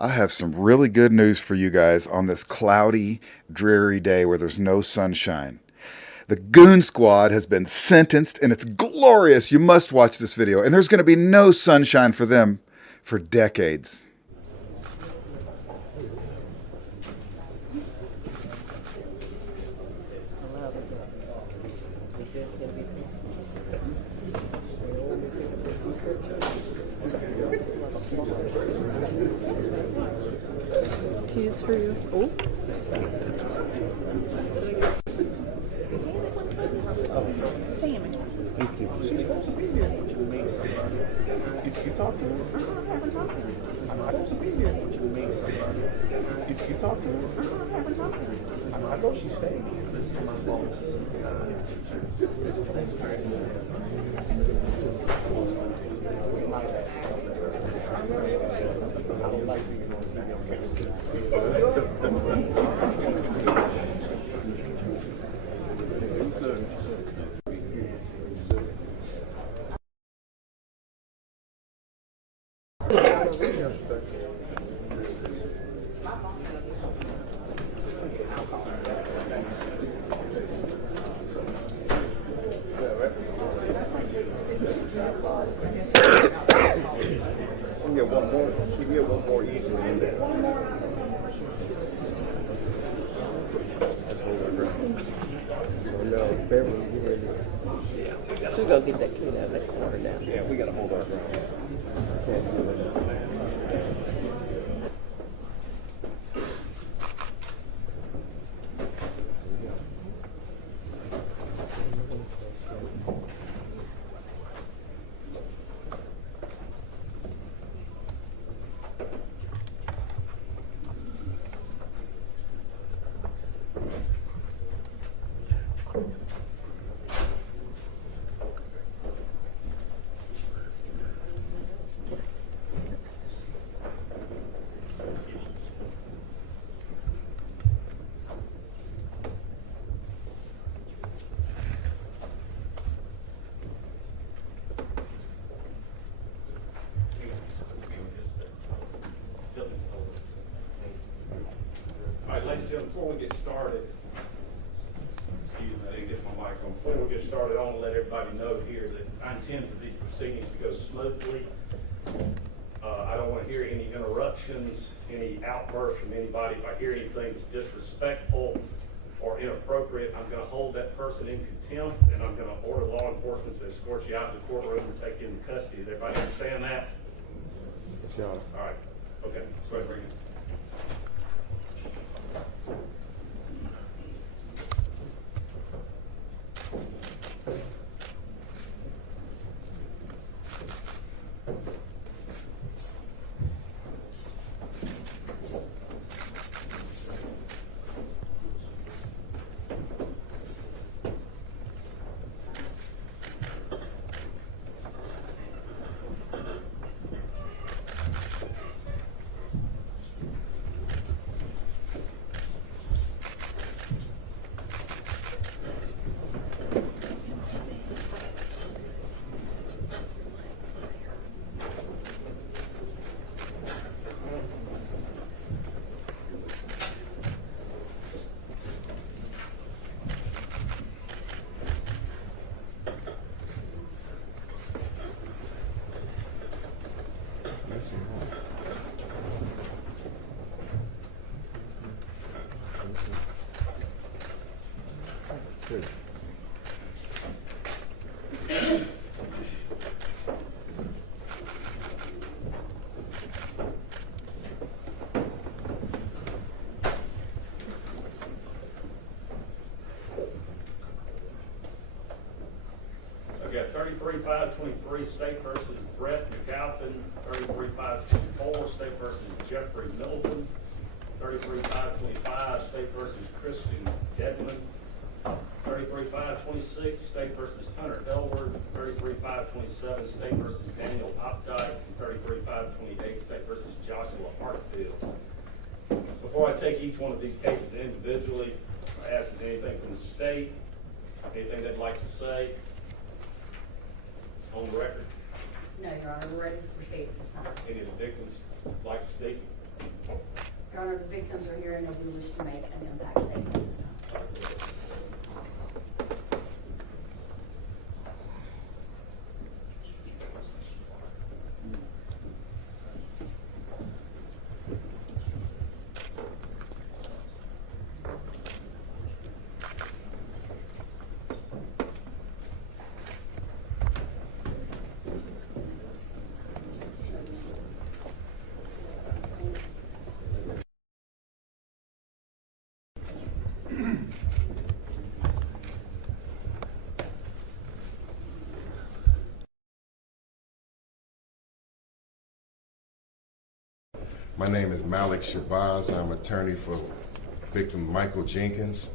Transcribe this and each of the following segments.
I have some really good news for you guys on this cloudy, dreary day where there's no sunshine. The Goon Squad has been sentenced and it's glorious. You must watch this video. And there's going to be no sunshine for them for decades. Keys for you. Oh. Damn it. Thank you. She's supposed to be here. Did you talk to her? I haven't talked to her. I'm not supposed to be here. Did you talk to her? I haven't talked to her. I know she's staying. This is my fault. I don't like being on We get one more easily in there. No, Beverly, you ready? Yeah, we gotta. Should go get that kid out of that corner now. Yeah, we gotta hold our ground. Can't do it. All right, ladies and gentlemen, before we get started, excuse me, I didn't get my mic on. Before we get started, I want to let everybody know here that I intend for these proceedings to go smoothly. I don't want to hear any interruptions, any outbursts from anybody. If I hear anything that's disrespectful or inappropriate, I'm going to hold that person in contempt, and I'm going to order law enforcement to escort you out of the courtroom and take you into custody. Does everybody understand that? It's not. All right. Okay, let's go ahead and bring it. Good. I've got 33-523 state person Brett McAlpin, 33-524 state person Jeffrey Middleton, 33-525 state person Kristen Dedman, 33-526 state person Hunter Elward, 33-527 state person Daniel Opdyke, and 33-528 state person Joshua Hartfield. Before I take each one of these cases individually, I ask if there's anything from the state, anything they'd like to say. On the record. No, Your Honor, we're ready to proceed at this time. Any of the victims like to speak? Your Honor, the victims are here and we wish to make an impact statement at this time. My name is Malik Shabazz. I'm attorney for victim Michael Jenkins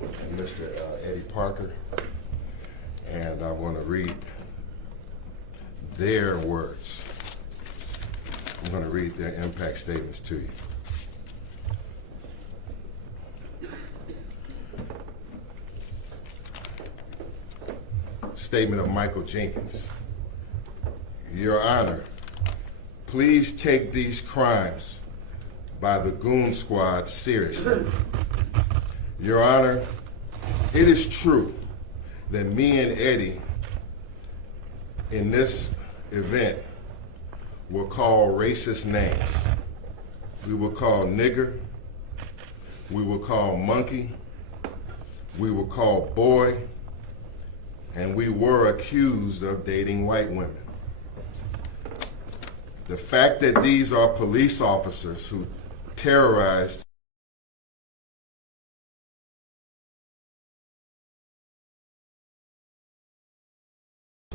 and Mr. Eddie Parker. And I want to read their words. I'm going to read their impact statements to you. Statement of Michael Jenkins. Your Honor, please take these crimes by the Goon Squad seriously. Your Honor, it is true that me and Eddie in this event were called racist names. We were called nigger, we were called monkey, we were called boy, and we were accused of dating white women. The fact that these are police officers who terrorized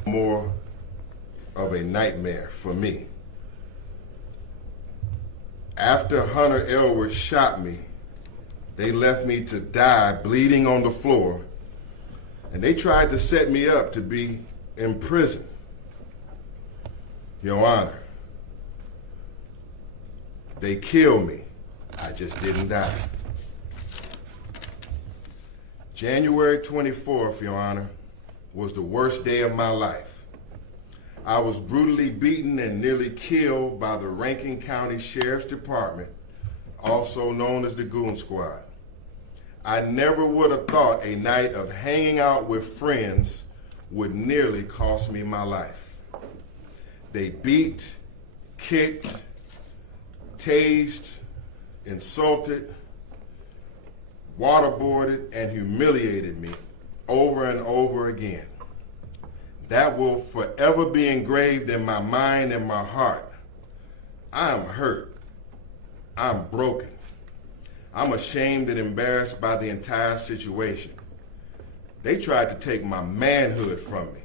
more of a nightmare for me. After Hunter Elwood shot me, they left me to die bleeding on the floor, and they tried to set me up to be in prison. Your Honor, they killed me. I just didn't die. January 24th, Your Honor, was the worst day of my life. I was brutally beaten and nearly killed by the Rankin County Sheriff's Department, also known as the Goon Squad. I never would have thought a night of hanging out with friends would nearly cost me my life. They beat, kicked, tased, insulted, waterboarded, and humiliated me over and over again. That will forever be engraved in my mind and my heart. I am hurt. I'm broken. I'm ashamed and embarrassed by the entire situation. They tried to take my manhood from me.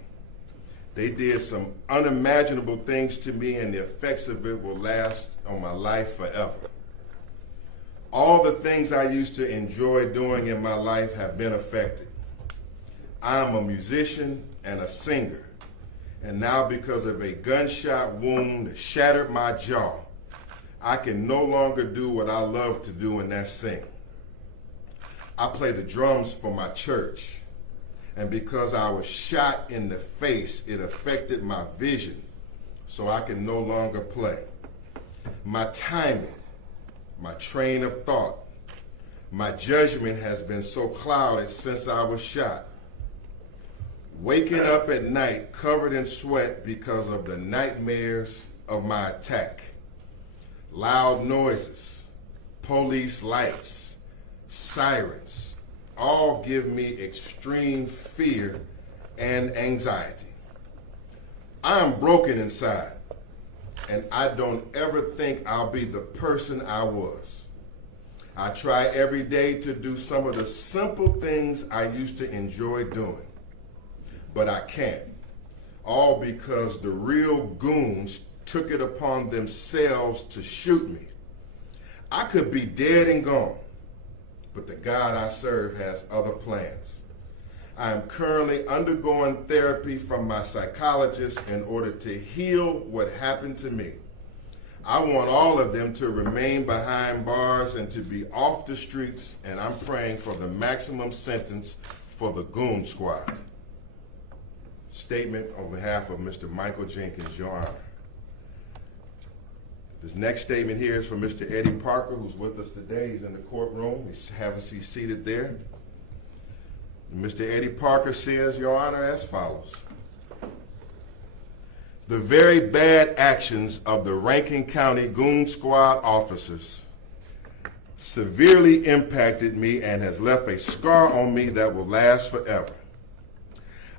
They did some unimaginable things to me, and the effects of it will last on my life forever. All the things I used to enjoy doing in my life have been affected. I'm a musician and a singer, and now because of a gunshot wound that shattered my jaw, I can no longer do what I love to do, and that's sing. I play the drums for my church. And because I was shot in the face, it affected my vision, so I can no longer play. My timing, my train of thought, my judgment has been so clouded since I was shot. Waking up at night covered in sweat because of the nightmares of my attack. Loud noises, police lights, sirens, all give me extreme fear and anxiety. I'm broken inside, and I don't ever think I'll be the person I was. I try every day to do some of the simple things I used to enjoy doing, but I can't, all because the real goons took it upon themselves to shoot me. I could be dead and gone, but the God I serve has other plans. I am currently undergoing therapy from my psychologist in order to heal what happened to me. I want all of them to remain behind bars and to be off the streets, and I'm praying for the maximum sentence for the Goon Squad. Statement on behalf of Mr. Michael Jenkins, Your Honor. This next statement here is from Mr. Eddie Parker, who's with us today. He's in the courtroom. He's seated there. Mr. Eddie Parker says, Your Honor, as follows. The very bad actions of the Rankin County Goon Squad officers severely impacted me and has left a scar on me that will last forever.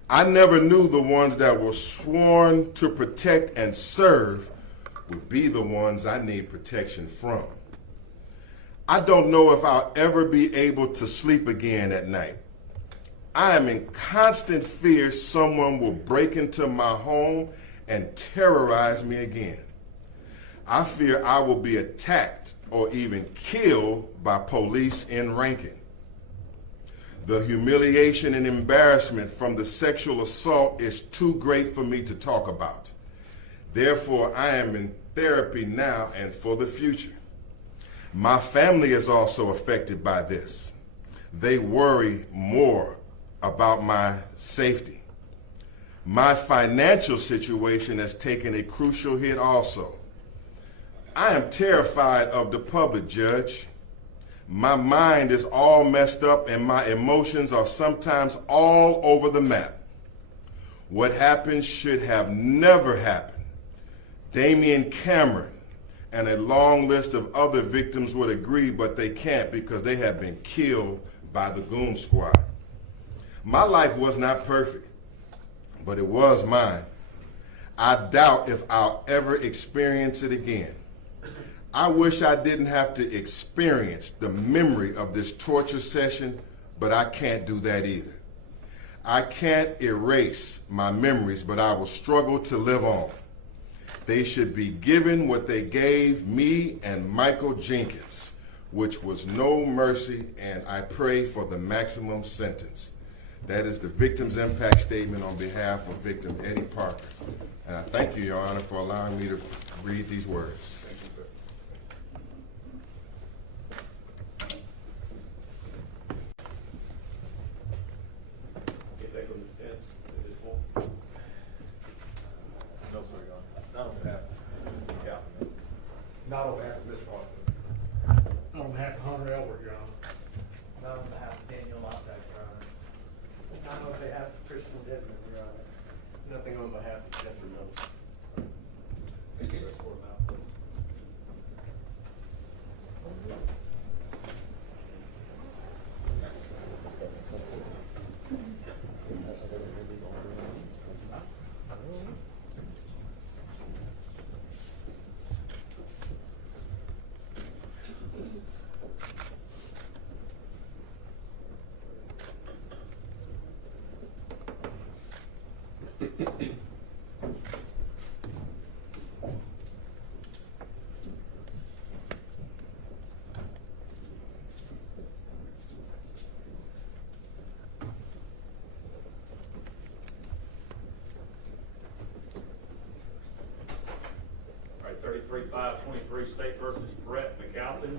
I never knew the ones that were sworn to protect and serve would be the ones I need protection from. I don't know if I'll ever be able to sleep again at night. I am in constant fear someone will break into my home and terrorize me again. I fear I will be attacked or even killed by police in Rankin. The humiliation and embarrassment from the sexual assault is too great for me to talk about. Therefore, I am in therapy now and for the future. My family is also affected by this. They worry more about my safety. My financial situation has taken a crucial hit also. I am terrified of the public, Judge. My mind is all messed up and my emotions are sometimes all over the map. What happened should have never happened. Damian Cameron and a long list of other victims would agree, but they can't because they have been killed by the Goon Squad. My life was not perfect, but it was mine. I doubt if I'll ever experience it again. I wish I didn't have to experience the memory of this torture session, but I can't do that either. I can't erase my memories, but I will struggle to live on. They should be given what they gave me and Michael Jenkins, which was no mercy, and I pray for the maximum sentence. That is the victim's impact statement on behalf of victim Eddie Parker. And I thank you, Your Honor, for allowing me to read these words. Get back on the fence at this point. No, sir, Your Honor. Not on behalf of Mr. McAlpin. Not on behalf of Mr. Parker. Not on behalf of Hunter Elbert, Your Honor. Not on behalf of Daniel Lockback, Your Honor. Not on behalf of Christian Dedman, Your Honor. Nothing on behalf of Jeffrey Mills. Thank you. Escort him out, please. All right, 33-5-23 State versus Brett McAlpin.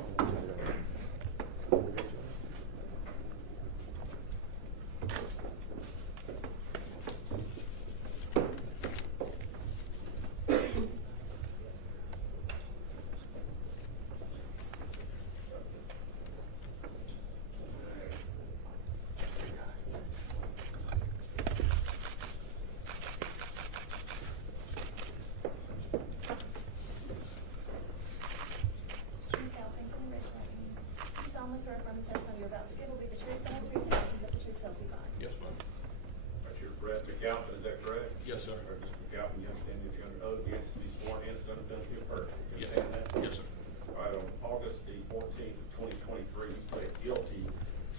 Yes, ma'am. All right, you're Brett McAlpin, is that correct? Yes, sir. All right, Mr. McAlpin, you understand that you're under oath, yes, to be sworn in, under penalty of perjury. You Yes. understand that? Yes, sir. All right, on August the 14th of 2023, you pled guilty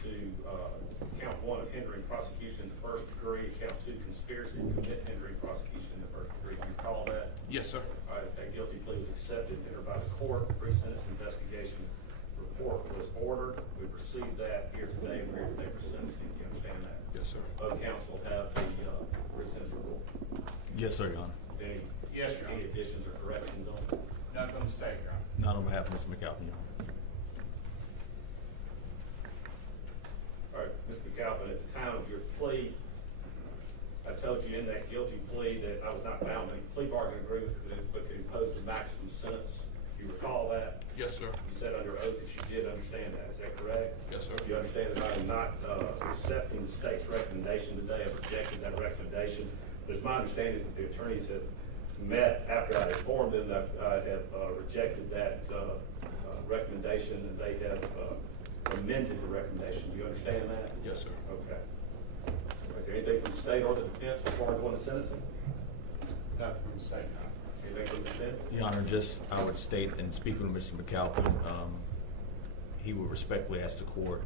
to count 1 of hindering prosecution in the first degree, and count 2 conspiracy to commit hindering prosecution in the first degree. Do you recall that? Yes, sir. All right, that guilty plea was accepted, entered by the court. Pre-sentence investigation report was ordered. We received that here today. We're here today for sentencing. Do you understand that? Yes, sir. Both counsel have the pre-sentence report. Yes, sir, Your Honor. Any, Yes, Your any Honor. additions or corrections on it? None from the state, Your Honor. Not on behalf of Mr. McAlpin, Your Honor. All right, Mr. McAlpin, at the time of your plea, I told you in that guilty plea that I was not bound by any plea bargain agreement, but could impose the maximum sentence Yes, sir. You said under oath that you did understand that, is that correct? Yes, sir. You understand that I am not accepting the state's recommendation today, I've rejected that recommendation. But it's my understanding that the attorneys have met after I informed them that I have rejected that recommendation, and they have amended the recommendation. Do you understand that? Yes, sir. Okay. Is there anything from the state or the defense before I go into sentencing? Nothing from the state, no. Anything from the defense? Your Honor, just I would state, in speaking with Mr. McAlpin, he would respectfully ask the court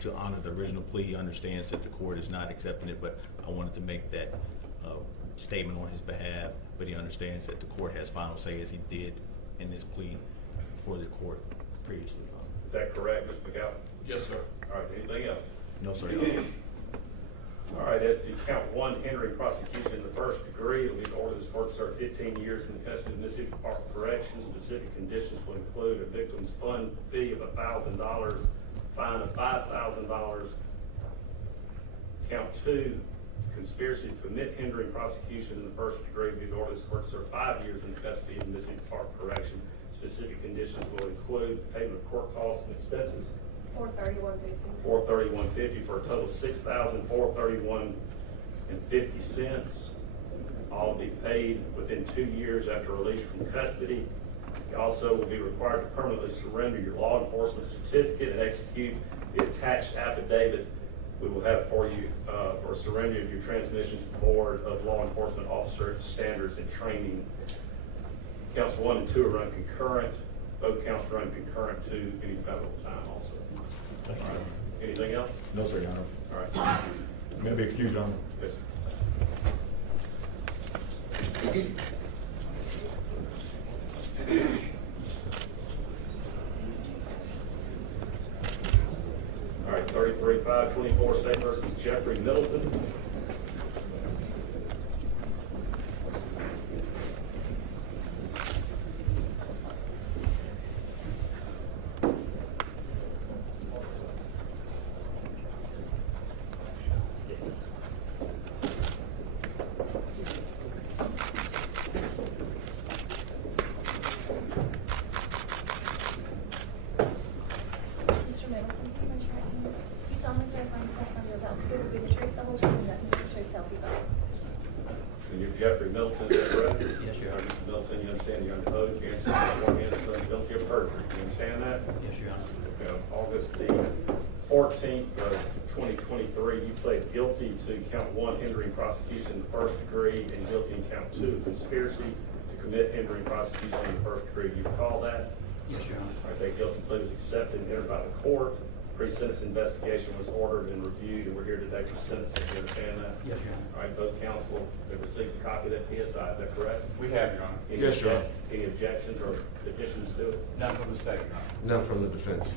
to honor the original plea. He understands that the court is not accepting it, but I wanted to make that statement on his behalf. But he understands that the court has final say, as he did in this plea for the court previously. Is that correct, Mr. McAlpin? Yes, sir. All right, anything else? No, sir, Your Honor. All right, as to count one, hindering prosecution in the first degree, it'll be the order this court serve 15 years in the custody of Mississippi Department of Corrections. Specific conditions will include a victim's fund fee of $1,000, fine of $5,000. Count two, conspiracy to commit hindering prosecution in the first degree, will be the order this court serve 5 years in the custody of Mississippi Department of Corrections. Specific conditions will include payment of court costs and expenses. $431.50 for a total of $6,431.50. All will be paid within 2 years after release from custody. You also will be required to permanently surrender your law enforcement certificate and execute the attached affidavit we will have for you for surrender of your transmissions Board of Law Enforcement Officer Standards and Training. Counts 1 and 2 are run concurrent. Both counts run concurrent to any federal time also. Thank you, Your Honor. Anything else? No, sir, Your Honor. All right. May I be excused, Your Honor? Yes. All right, 33-5-24 State versus Jeffrey Middleton. Mr. Middleton, can you raise your right hand? Do you solemnly swear the testimony you're about to give will be the truth, the whole truth, and nothing but the truth, so help you God? And you're Jeffrey Middleton, is that correct? Yes, Your Honor. Mr. Middleton, you understand you're under oath, you answer one answer, guilty of perjury. You understand that? Yes, Your Honor. Okay, on August the 14th of 2023, you pled guilty to count 1, hindering prosecution in the first degree, and guilty in count 2, conspiracy to commit hindering prosecution in the first degree. Do you recall that? Yes, Your Honor. All right, that guilty plea was accepted and entered by the court. Pre-sentence investigation was ordered and reviewed, and we're here today for sentencing. You understand that? Yes, Your Honor. All right, both counsel have received a copy of that PSI, is that correct? We have, Your Honor. Any Yes, Your Honor. Any objections or additions to it? None from the state, Your Honor. None from the defense.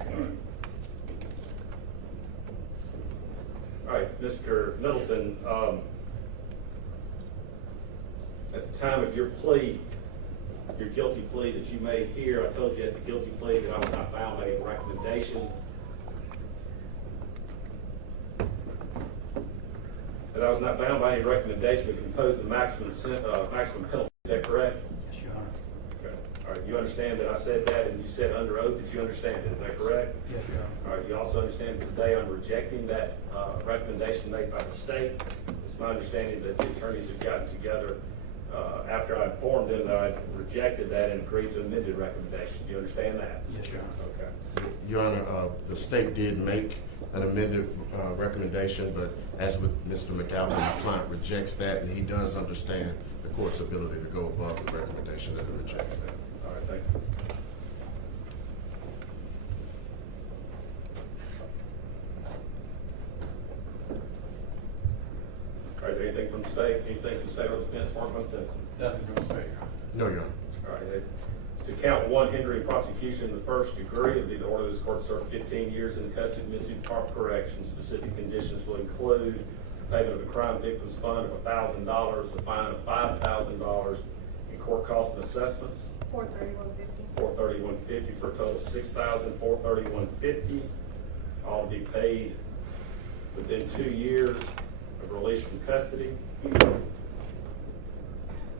All right, Mr. Middleton, at the time of your plea, your guilty plea that you made here, I told you at the guilty plea that I was not bound by any recommendation. That I was not bound by any recommendation, but could impose the maximum penalty. Is that correct? Yes, Your Honor. Okay. All right, you understand that I said that, and you said under oath that you understand it. Is that correct? Yes, Your Honor. All right, you also understand that today I'm rejecting that recommendation made by the state. It's my understanding that the attorneys have gotten together after I informed them that I rejected that and agreed to amended recommendation. Do you understand that? Yes, Your Honor. Okay. Your Honor, the state did make an amended recommendation, but as with Mr. McAlpin, the client rejects that, and he does understand the court's ability to go above the recommendation that it rejected. All right, thank you. All right, is there anything from the state? Anything from the state or defense department on sentencing? Nothing from the state, Your Honor. No, Your Honor. All right, to count 1, hindering prosecution in the first degree, it would be the order this court serve 15 years in the custody of Mississippi Department of Corrections. Specific conditions will include payment of a crime victims fund of $1,000, a fine of $5,000, and court costs and assessments. $431.50 for a total of $6,431.50. All to be paid within 2 years of release from custody.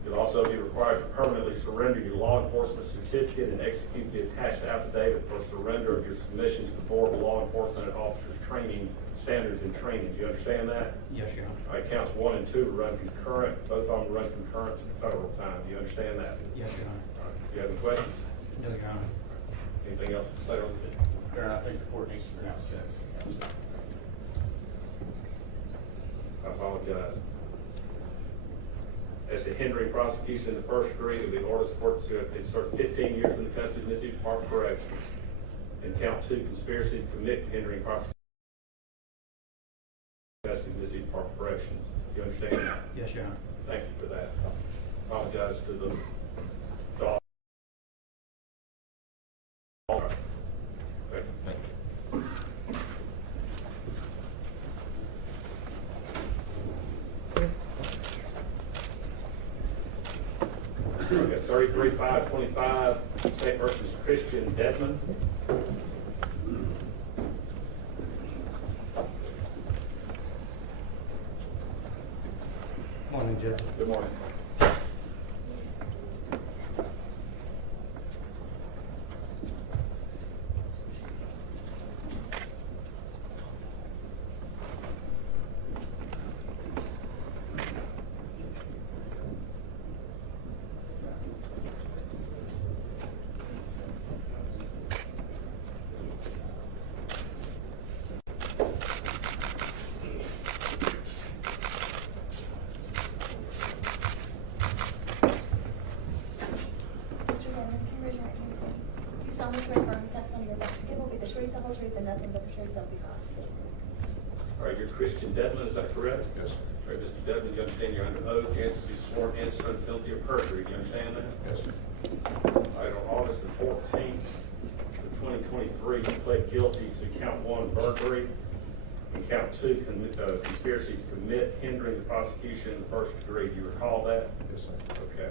You'll also be required to permanently surrender your law enforcement certificate and execute the attached affidavit for surrender of your submission to the Board of Law Enforcement and Officers Training Standards and Training. Do you understand that? Yes, Your Honor. All right, counts 1 and 2 will run concurrent. Both of them will run concurrent to the federal time. Do you understand that? Yes, Your Honor. All right. Do you have any questions? No, Your Honor. Anything else to say on this? Your Honor, I think the court needs to pronounce sentence. I apologize. As to hindering prosecution in the first degree, it will be ordered court to insert 15 years in the custody of Mississippi Department of Corrections. And count 2, conspiracy to commit hindering prosecution in the custody of Mississippi Department of Corrections. Do you understand that? Yes, Your Honor. Thank you for that. I apologize to the dog. All right. Thank you. We got 33-525, State versus Christian Dedman. Morning, Judge. Good morning. Mr. Denman, can you raise your right hand, please? Do you solemnly swear affirm the testimony you're about to give will be the truth, the whole truth, and nothing but the truth, so help you God? All right, you're Christian Dedman, is that correct? Yes, sir. All right, Mr. Dedman, you understand you're under oath, you answer to be sworn against under penalty of perjury. Do you understand that? Yes, sir. All right, on August the 14th, of 2023, you pled guilty to count 1, burglary, and count 2, conspiracy to commit hindering the prosecution in the first degree. Do you recall that? Yes, sir. Okay.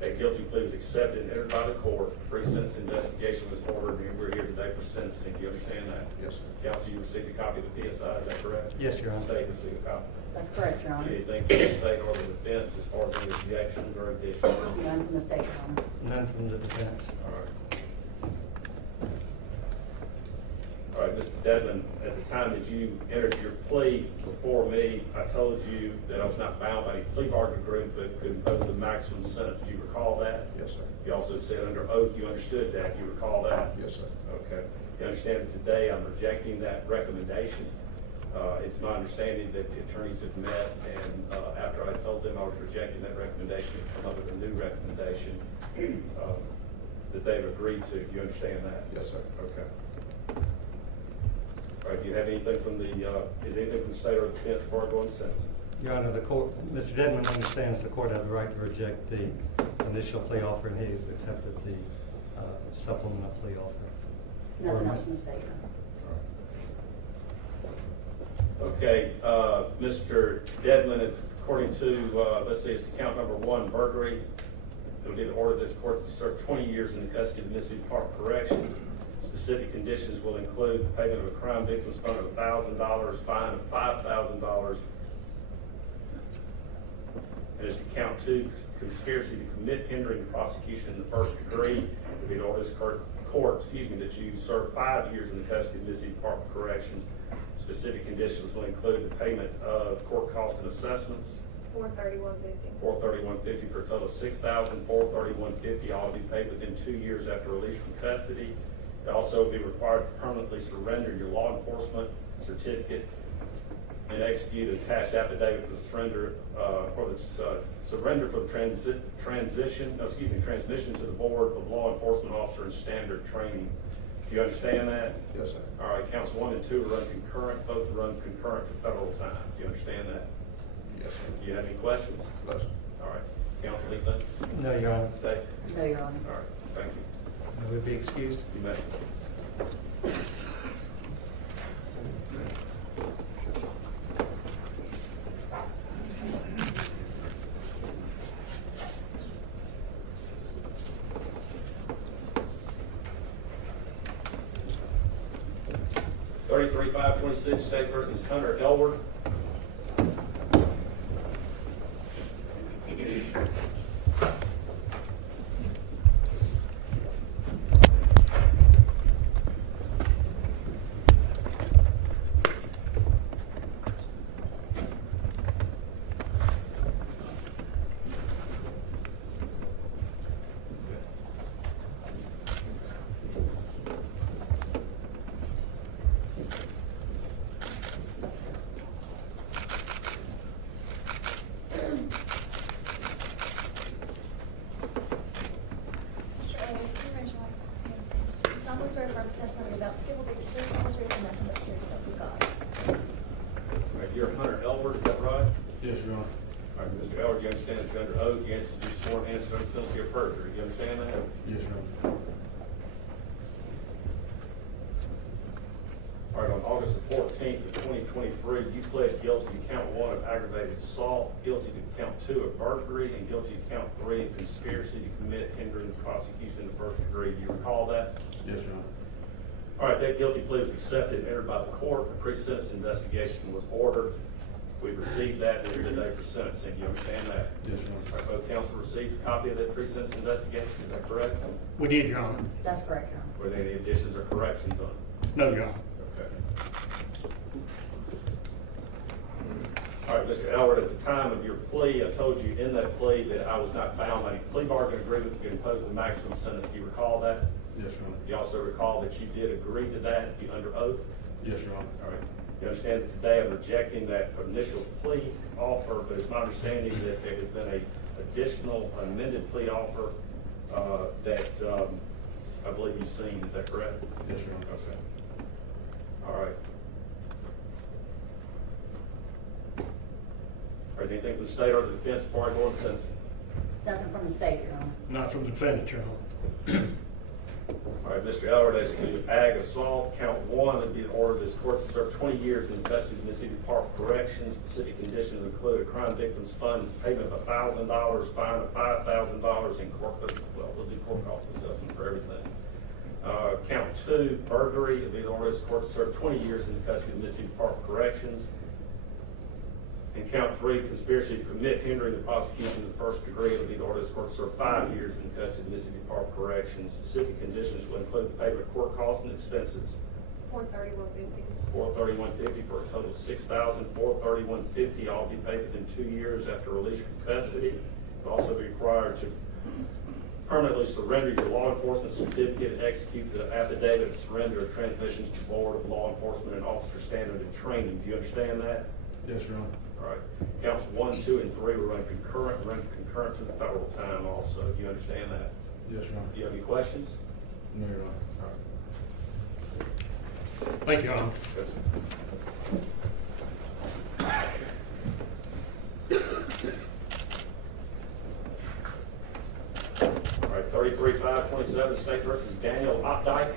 That guilty plea was accepted and entered by the court. Pre-sentence investigation was ordered, and we're here today for sentencing. Do you understand that? Yes, sir. Counsel, you received a copy of the PSI, is that correct? Yes, Your Honor. State received a copy. That's correct, Your Honor. Anything from the state or the defense as far as any objections or additions? None from the state, Your Honor. None from the defense. All right. All right, Mr. Dedman, at the time that you entered your plea before me, I told you that I was not bound by any plea bargaining agreement, but could impose the maximum sentence. Do you recall that? Yes, sir. You also said under oath you understood that. You recall that? Yes, sir. Okay. You understand that today I'm rejecting that recommendation. It's my understanding that the attorneys have met, and after I told them I was rejecting that recommendation, and come up with a new recommendation that they've agreed to. Do you understand that? Yes, sir. Okay. All right, do you have anything from the, is anything from the state or the defense before I go on sentence? Your Honor, the court, Mr. Dedman understands the court had the right to reject the initial plea offer, and he has accepted the supplemental plea offer. Nothing else from the state, Your Honor. Okay, Mr. Dedman, it's according to, let's see, it's count number 1, burglary. It'll be the order of this court to serve 20 years in the custody of the Mississippi Department of Corrections. Specific conditions will include the payment of a crime victim's fund of $1,000, fine of $5,000. And as to count 2, conspiracy to commit hindering the prosecution in the first degree. It'll be the order of this court, that you serve 5 years in the custody of the Mississippi Department of Corrections. Specific conditions will include the payment of court costs and assessments. $431.50. $431.50 for a total of $6,000. $431.50 all to be paid within 2 years after release from custody. It also will be required to permanently surrender your law enforcement certificate and execute an attached affidavit for the surrender for the transmission to the Board of Law Enforcement Officer and Standard Training. Do you understand that? Yes, sir. All right, counts 1 and 2 run concurrent, both run concurrent to federal time. Do you understand that? Yes, sir. Do you have any questions? No, sir. All right, counsel, anything? No, Your Honor. Stay. No, Your Honor. All right, thank you. May we be excused? You may. $33,526 State versus Hunter Elward. solemnly swear affirm the testimony you're about to give will be the truth, the whole truth, and nothing but the truth, so help you God. All right, you're Hunter Elward, is that right? Yes, Your Honor. All right, Mr. Elward, you understand that you're under oath, you answer to be sworn answer under penalty of perjury, you understand that? Yes, Your Honor. All right, on August the 14th of 2023, you pled guilty to count 1 of aggravated assault, guilty to count 2 of burglary, and guilty to count 3 of conspiracy to commit hindering the prosecution in the first degree. Do you recall that? Yes, Your Honor. All right, that guilty plea was accepted and entered by the court. A pre-sentence investigation was ordered. We received that and we're here today for sentencing. You understand that? Yes, Your All Honor. right, both counsel received a copy of that pre-sentence investigation. Is that correct? We did, Your Honor. That's correct, Your Honor. Were there any additions or corrections on it? No, Your Honor. Okay. All right, Mr. Elward, at the time of your plea, I told you in that plea that I was not bound by any plea bargain agreement to impose the maximum sentence. Do you recall that? Yes, Your Honor. You also recall that you did agree to that, you under oath? Yes, Your Honor. All right. You understand that today I'm rejecting that initial plea offer, but it's my understanding that there has been a additional amended plea offer that I believe you've seen. Is that correct? Yes, Your Honor. Okay. All right. All right, anything from the state or the defense before I go on sentencing? Nothing from the state, Your Honor. Not from the defendant, Your Honor. All right, Mr. Elward, as to ag assault, count 1, it'd be an order of this court to serve 20 years in custody of Mississippi Department of Corrections. Specific conditions include a crime victims fund payment of $1,000, fine of $5,000, and we'll do court cost assessment for everything. Count 2, burglary, it'd be an order of this court to serve 20 years in custody of Mississippi Department of Corrections. And count 3, conspiracy to commit hindering the prosecution in the first degree, it'll be the order of this court to serve 5 years in custody of the Mississippi Department of Corrections. Specific conditions will include the payment of court costs and expenses. $431.50. $431.50 for a total of $6,000. $431.50 all be paid within 2 years after release from custody. You'll also be required to permanently surrender your law enforcement certificate and execute the affidavit of surrender of transmissions to the Board of Law Enforcement and Officer Standard and Training. Do you understand that? Yes, Your Honor. All right. Counts 1, 2, and 3 will run concurrent to the federal time also. Do you understand that? Yes, Your Honor. Do you have any questions? No, Your Honor. All right. Thank you, Your Honor. Yes, sir. All right, 33-5-27, State versus Daniel Opdyke.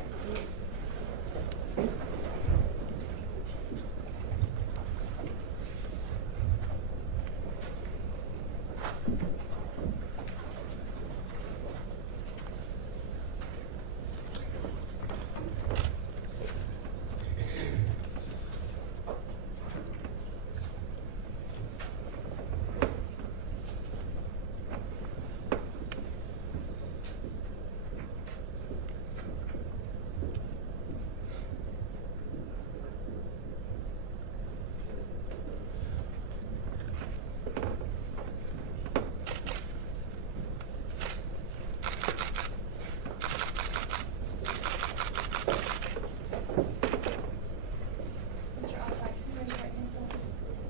Mr. Albright, can you raise your right hand, please?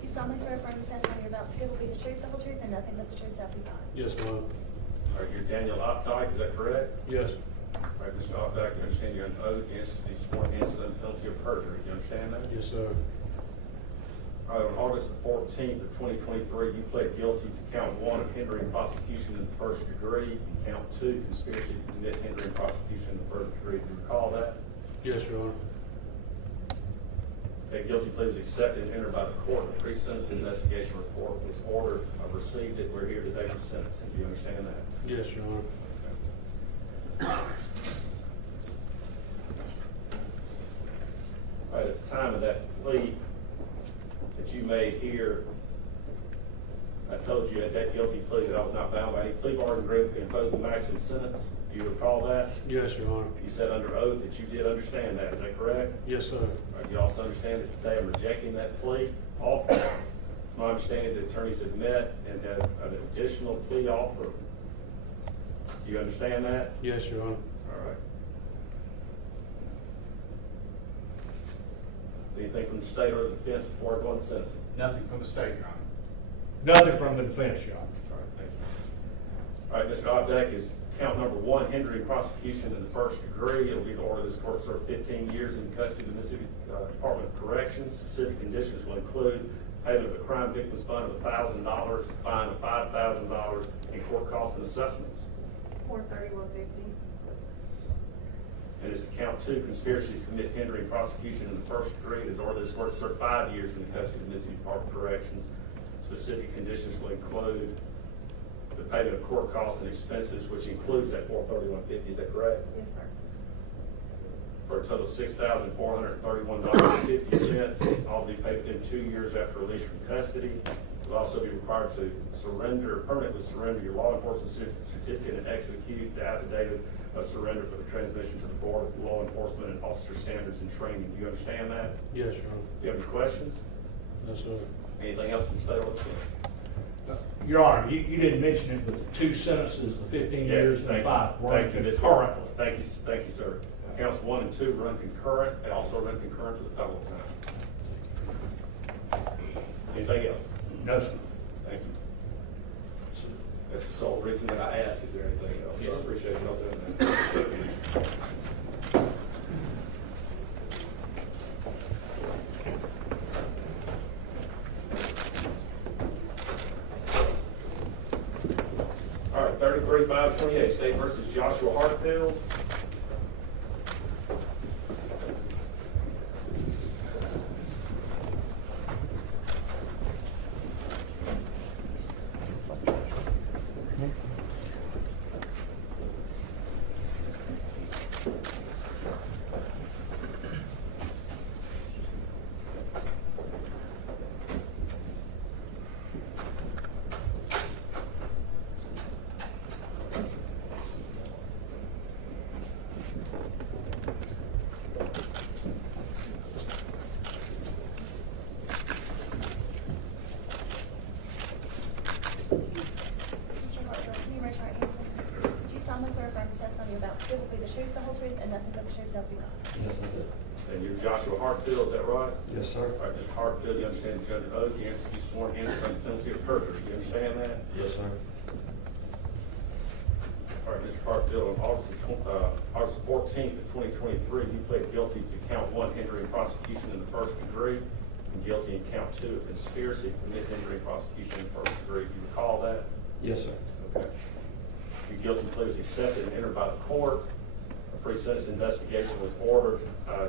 Do you solemnly swear affirm the testimony you're about to give will be the truth, the whole truth, and nothing but the truth, so help you God? Yes, Your Honor. All right, you're Daniel Opdyke, is that correct? Yes. All right, Mr. Opdyke, you understand you're under oath, you answer to be sworn against under penalty of perjury. Do you understand that? Yes, sir. All right, on August the 14th of 2023, you pled guilty to count 1 of hindering prosecution in the first degree, and count 2, conspiracy to commit hindering prosecution in the first degree. Do you recall that? Yes, Your Honor. That guilty plea was accepted and entered by the court. The pre-sentence investigation report was ordered. I've received it. We're here today for sentencing. Do you understand that? Yes, Your Honor. All right, at the time of that plea that you made here, I told you at that guilty plea that I was not bound by any plea bargain agreement to impose the maximum sentence. Do you recall that? Yes, Your Honor. You said under oath that you did understand that. Is that correct? Yes, sir. All right, you also understand that today I'm rejecting that plea offer. It's my understanding that attorneys have met and have an additional plea offer. Do you understand that? Yes, Your Honor. All right. Is there anything from the state or the defense before I go on to sentencing? Nothing from the state, Your Honor. Nothing from the defense, Your Honor. All right, thank you. All right, Mr. Opdyke, is Count number 1, hindering prosecution in the first degree. It'll be the order of this court to serve 15 years in custody of the Mississippi Department of Corrections. Specific conditions will include payment of a crime victims fund of $1,000, fine of $5,000, and court costs and assessments. 431.50. And is to count 2, conspiracy to commit hindering prosecution in the first degree. It is ordered this court to serve 5 years in the custody of the Mississippi Department of Corrections. Specific conditions will include the payment of court costs and expenses, which includes that $431.50. Is that correct? Yes, sir. For a total of $6,431.50. All to be paid within 2 years after release from custody. You'll also be required to permanently surrender your law enforcement certificate and execute the affidavit of surrender for the transmission to the Board of Law Enforcement and Officer Standards and Training. Do you understand that? Yes, Your Honor. Do you have any questions? Yes, sir. Anything else from the state or the city? Your Honor, you didn't mention it, but the 2 sentences, the 15 years and thank 5, you. run Thank you, Ms. concurrently. Thank you, sir. Counts 1 and 2 run concurrent. They also run concurrent to the federal time. Anything else? No, sir. Thank you. That's the sole reason that I asked. Is there anything else? I appreciate y'all doing that. All right, 33-528, State versus Joshua Hartfield. Mr. Hartfield, can you raise your right hand? Do you solemnly swear affirm the testimony you're about to give will be the truth, the whole truth, and nothing but the truth, so help you God? Yes, I did. And you're Joshua Hartfield, is that right? Yes, sir. All right, Mr. Hartfield, you understand that you're under oath, you answer, you sworn to answer under penalty of perjury. You understand that? Yes, sir. All right, Mr. Hartfield, on August 14th of 2023, you pled guilty to count 1, hindering prosecution in the first degree, and guilty in count 2 of conspiracy to commit hindering prosecution in the first degree. Do you recall that? Yes, sir. Okay. Your guilty plea was accepted and entered by the court. A pre-sentence investigation was ordered.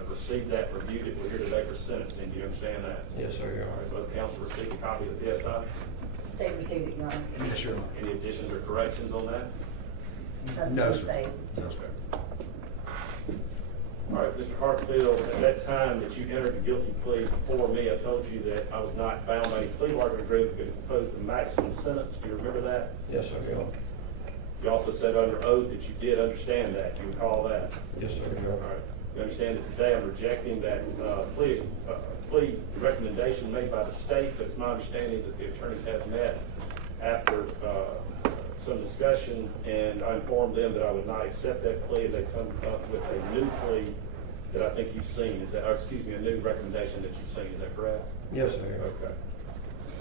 Received that, reviewed it. We're here today for sentencing. Do you understand that? Yes, sir, Your All right, Honor. both counsel received a copy of the PSI. State received it, Your Honor. Yes, Your Honor. Any additions or corrections on that? Nothing No, from sir. state. No, sir. All right, Mr. Hartfield, at that time that you entered the guilty plea before me, I told you that I was not bound by any plea bargaining agreement, but could impose the maximum sentence. Do you remember that? Yes, sir, Your Honor. You also said under oath that you did understand that. You recall that? Yes, sir, Your All Honor. right. You understand that today I'm rejecting that plea recommendation made by the state, but it's my understanding that the attorneys have met after some discussion, and I informed them that I would not accept that plea. They come up with a new plea that I think you've seen. Is that, or excuse me, a new recommendation that you've seen. Is that correct? Yes, sir, Your Honor. Okay.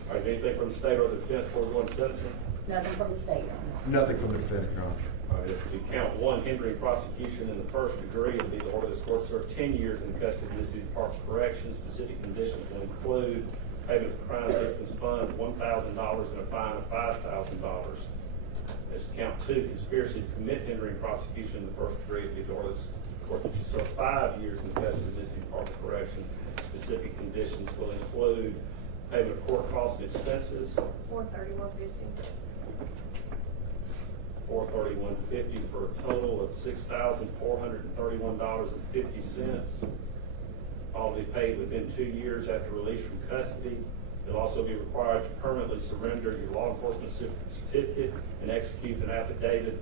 All right, is there anything from the state or the defense before we go into sentencing? Nothing from the state, Your Honor. Nothing from the defendant, Your Honor. All right, this will be count 1, hindering prosecution in the first degree. It'll be the order of this court to serve 10 years in the custody of the Mississippi Department of Corrections. Specific conditions will include payment of crime victims fund of $1,000 and a fine of $5,000. This count 2, conspiracy to commit hindering prosecution in the first degree. It'll be the order of this court that you serve 5 years in the custody of the Mississippi Department of Corrections. Specific conditions will include payment of court costs and expenses. 431.50. $431.50 for a total of $6,431.50. All to be paid within 2 years after release from custody. You'll also be required to permanently surrender your law enforcement certificate and execute an affidavit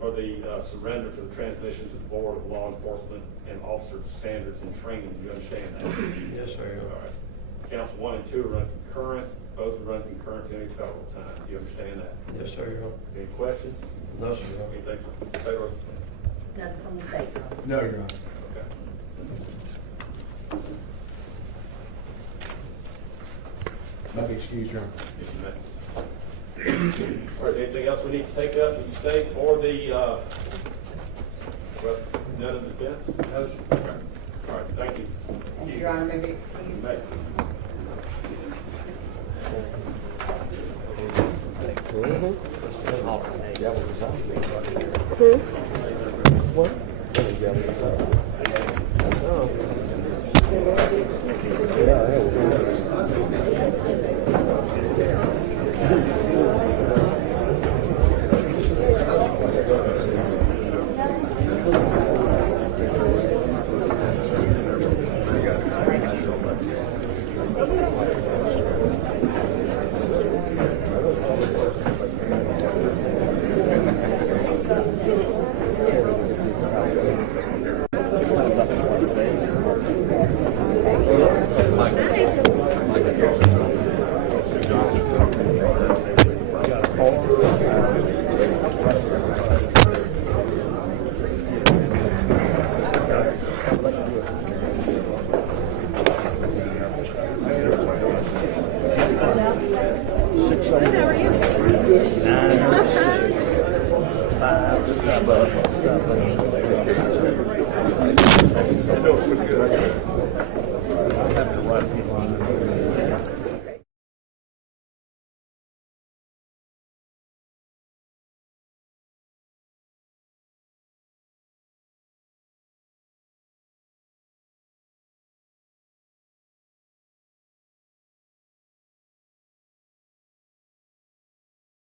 or the surrender for the transmission to the Board of Law Enforcement and Officer Standards and Training. Do you understand that? Yes, sir, Your All Honor. right. Counts 1 and 2 run concurrent. Both run concurrent to any federal time. Do you understand that? Yes, sir, Your Honor. Any questions? No, sir, Your Honor. Anything from the state or? Nothing from the state, Your Honor. No, Your Honor. Okay. Let me excuse, Your Honor. If you may. Or anything else we need to take up with the state or the, well, none of the defense? No, sir. Okay. All right, thank you. And Your Honor, may be excused. May. Seven.